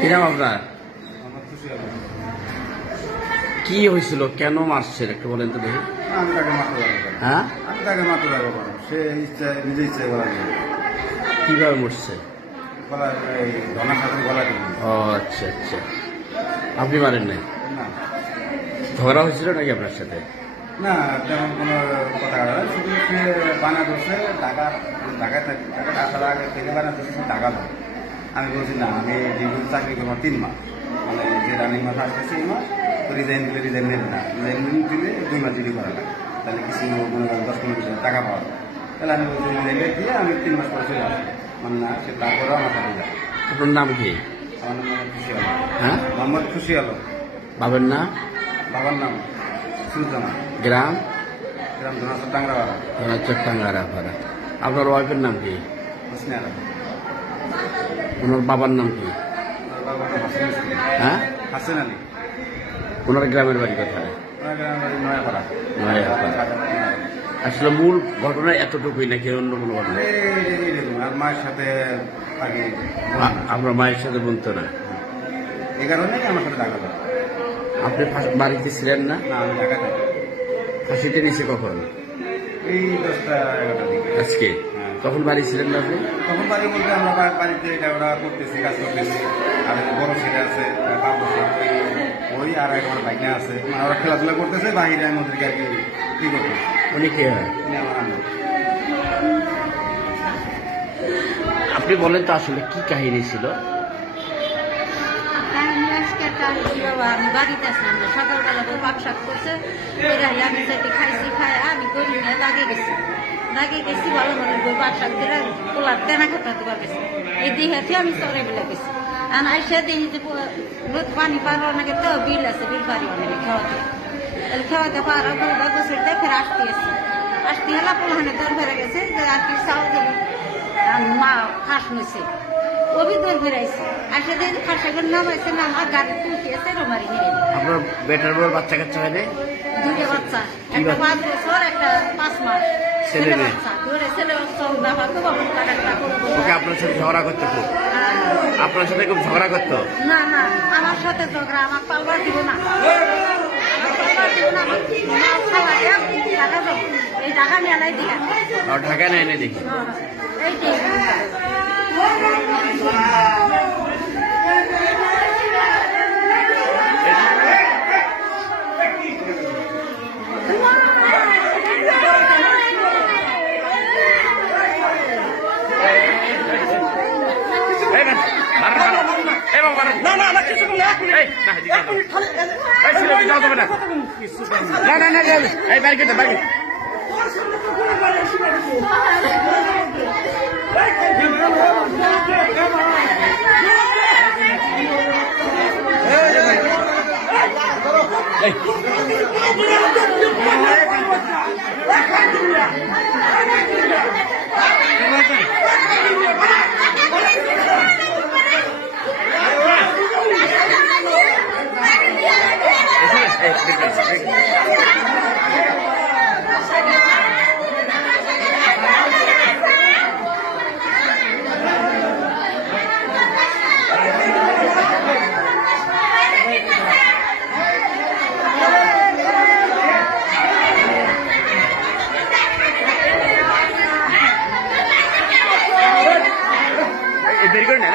কি নাম আপনার? কি হয়েছিল, কেন মারছেন একটু বলেন তো দেখি। আমি তাকে মারতে পারবো। হ্যাঁ, আমি তাকে মারতে পারবো। সে ইচ্ছায় নিজে ইচ্ছায় গলা দিয়ে কিভাবে মরছে? গলা এই ধনার সাথে গলা দিয়ে। ও আচ্ছা আচ্ছা, আপনি মারেন নাই? না ঝগড়া হয়েছিল নাকি আপনার সাথে? না, তেমন কোনো কথা না, শুধু সে বানা ধরছে ঢাকায় আসার আগে থেকে বানা ধরছে ঢাকা ধরে। আমি বলছি না, আমি ডিউটি চাকরি করবো 3 মাস, মানে যে রানিং মাস আসতেছে এই মাস, তো রিজাইন দিলে রিজাইন নেবে না, রিজাইন দিলে 2 মাস ডিউটি করা লাগে, তাহলে কিছু মনে করেন 10-15 টাকা পাওয়া যায়। তাহলে আমি বলছি রিজাইন দিয়ে আমি 3 মাস পরে চলে আসবো, মানে না সে তারপরেও আমার সাথে যায়। আপনার নাম কি? আমার নাম মোহাম্মদ খুশি আলম। হ্যাঁ, মোহাম্মদ খুশি আলম। বাবার নাম? বাবার নাম সুলতানা। গ্রাম? গ্রাম ধনাচর টাংরাওয়ালা। চট্টাঙ্গারা পাড়া। আপনার ওয়াইফের নাম কি? হোসনে আলম। ওনার বাবার নাম কি? ওনার বাবার নাম হাসিন আলী। হ্যাঁ, হাসিন আলী। ওনার গ্রামের বাড়ি কোথায়? ওনার গ্রামের বাড়ি নয়াপাড়া। নয়াপাড়া। আসলে মূল ঘটনা এতটুকুই নাকি অন্য কোনো ঘটনা? আর মায়ের সাথে আগে আপনার মায়ের সাথে বলতো না? এই কারণে আমার সাথে টাকা দেয়। আপনি বাড়িতে ছিলেন না? না, আমি টাকা থাকি। ফাঁসিতে নিছে কখন? এই 10টা-11টার দিকে। আজকে? হ্যাঁ। তখন বাড়ি ছিলেন না আপনি? তখন বাড়ি বলতে আমরা বাড়িতে এটা ওটা করতেছি, কাজ করতেছি। আর বড় ছেলে আছে, ওই আর আমার ভাইনা আছে, মানে ওরা খেলাধুলা করতেছে, বাহিরে আমি ওদেরকে আর কি করতেছি। উনি কে হয়? উনি আমার আম্মা। আপনি বলেন তো আসলে কি কাহিনী ছিল? আমি বাড়িতে আসলাম না, সকালবেলা তো পাক শাক করছে, আমি যাইতে খাইছি, খাই আমি করি না, দাগে গেছি ভালো মনে করি পাক শাক দিয়ে পোলার তেনা খেতে পারতেছি, এই দিকে আমি চড়ে বেলা গেছি। আর আইসা দেখি যে রোদ পানি পারো নাকি তো বিল আছে, বিল পারি অনেক খাওয়াতে পারো বছর দিয়ে ফের আসতে হলা পোলাহানে দৌড় ফেরে গেছে যে আর কি চাও দেবো, মা ফাঁস নিছে ওবি দৌড় ফেরাইছে, আসে দেখি ফাঁসাগুলো নামাইছে, আর গাড়ি তুলতেছে রোমারি মেরে। আপনার বেটার বড় বাচ্চা কাচ্চা হয় নাই? 2টা বাচ্চা, একটা 5 বছর, একটা 5 মাস। ছেলে বাচ্চা ছেলে বাচ্চা বাবা তো বাবা টাকা করবো। ওকে আপনার সাথে ঝগড়া করতে খুব? আপনার সাথে খুব ঝগড়া করতো? না না, আমার সাথে ঝগড়া, আমার পালবার দিব না, এই টাকা নিয়ে নাই দিলা ঢাকা নেয় না দেখি। বের করে না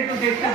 একটু দেখতে